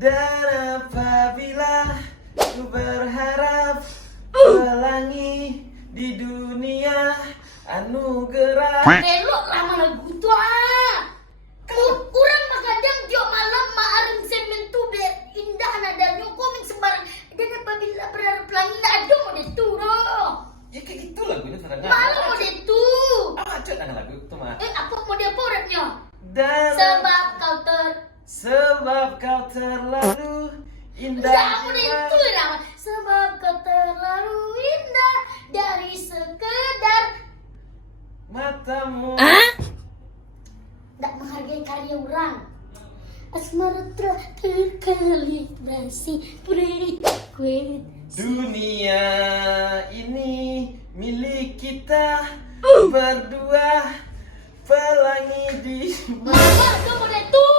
Dan apabila ku berharap pelangi di dunia anugerah. Melo lama lagu itu kurang makadang tiap malam maareng semen tu ber indah nadanya komeng sembarang. Dan apabila berharap pelangi nak ada mau deturo. Ya kayak gitu lagunya sekarang. Malu mau detu. Macet dengan lagu itu mah. Apa mau dia poretnya? Dan Sebab kau terlalu indah. Ya aku itu nama. Sebab kau terlalu indah dari sekedar Matamu. tak menghargai karya orang. Asmara telah terkalibrasi frekuensi. Dunia ini milik kita berdua. Pelangi di Mama, kamu